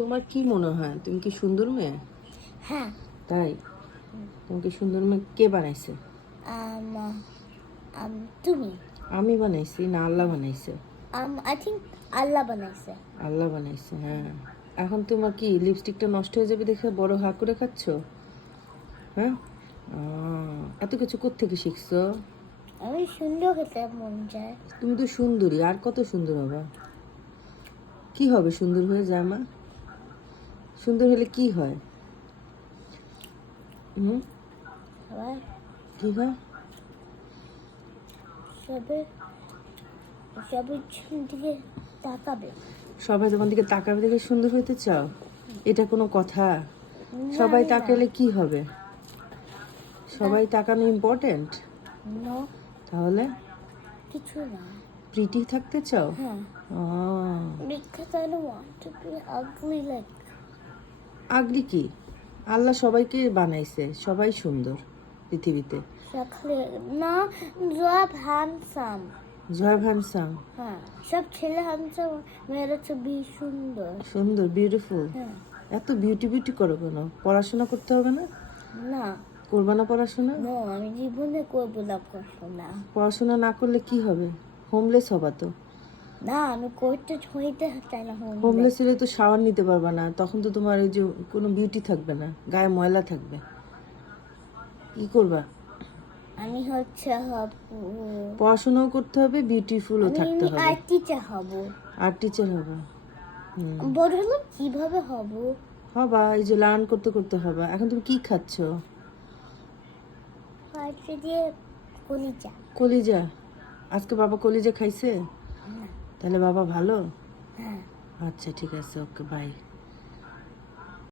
তোমার কি মনে হয় তুমি কি সুন্দর মেয়ে? হ্যাঁ। তাই? তোমাকে সুন্দর মেয়ে কে বানাইছে? আম তুমি। আমি বানাইছি না আল্লাহ বানাইছে? আই থিঙ্ক আল্লাহ বানাইছে। আল্লাহ বানাইছে, হ্যাঁ। এখন তোমার কি লিপস্টিকটা নষ্ট হয়ে যাবে দেখে বড় হা করে খাচ্ছ? হ্যাঁ, এত কিছু কোত্থেকে শিখছো? আমি সুন্দর হতে মন চায়। তুমি তো সুন্দরী, আর কত সুন্দর হবা? কি হবে সুন্দর হয়ে যায় মা? সুন্দর হলে কি হয়? সবাই কি হয়? সবে সবে দিকে তাকাবে। সবাই তোমার দিকে তাকাবে দেখে সুন্দর হইতে চাও? এটা কোনো কথা? সবাই জানি না। তাকালে কি হবে? সবাই তাকানো ইম্পর্টেন্ট? No, তাহলে কিছু না। প্রিটি থাকতে চাও? হ্যাঁ। আহ, Because I don't want to be ugly like. আগলি কি? আল্লাহ সবাইকে বানাইছে, সবাই সুন্দর পৃথিবীতে। না, সব হ্যান্ডসাম। জয় হ্যান্ডসাম। হ্যাঁ, সব ছেলে হ্যান্ডসাম, মেয়েরা ছবি সুন্দর। সুন্দর, বিউটিফুল। হ্যাঁ। এত বিউটি বিউটি করো কেন? পড়াশোনা করতে হবে না? না, করবা না পড়াশোনা? নো, আমি জীবনে করবো না পড়াশোনা। পড়াশোনা না করলে কি হবে? হোমলেস হবা তো। না, আমি করতে হইতে চাই না। হোমলেস হলে তো শাওয়ার নিতে পারবা না, তখন তো তোমার ওই যে কোনো বিউটি থাকবে না, গায়ে ময়লা থাকবে। কি করবা? আমি হচ্ছে হব, পড়াশোনাও করতে হবে, বিউটিফুলও থাকতে হবে। আর্ট টিচার হব। আর টিচার হবে। বড় হলে কিভাবে হব? হবা, এই যে লার্ন করতে করতে হবা। এখন তুমি কি খাচ্ছ? পাত্রে দিয়ে কলিজা। কলিজা? আজকে বাবা কলিজা খাইছে? না। তাহলে বাবা ভালো? হ্যাঁ। আচ্ছা ঠিক আছে, ওকে, বাই।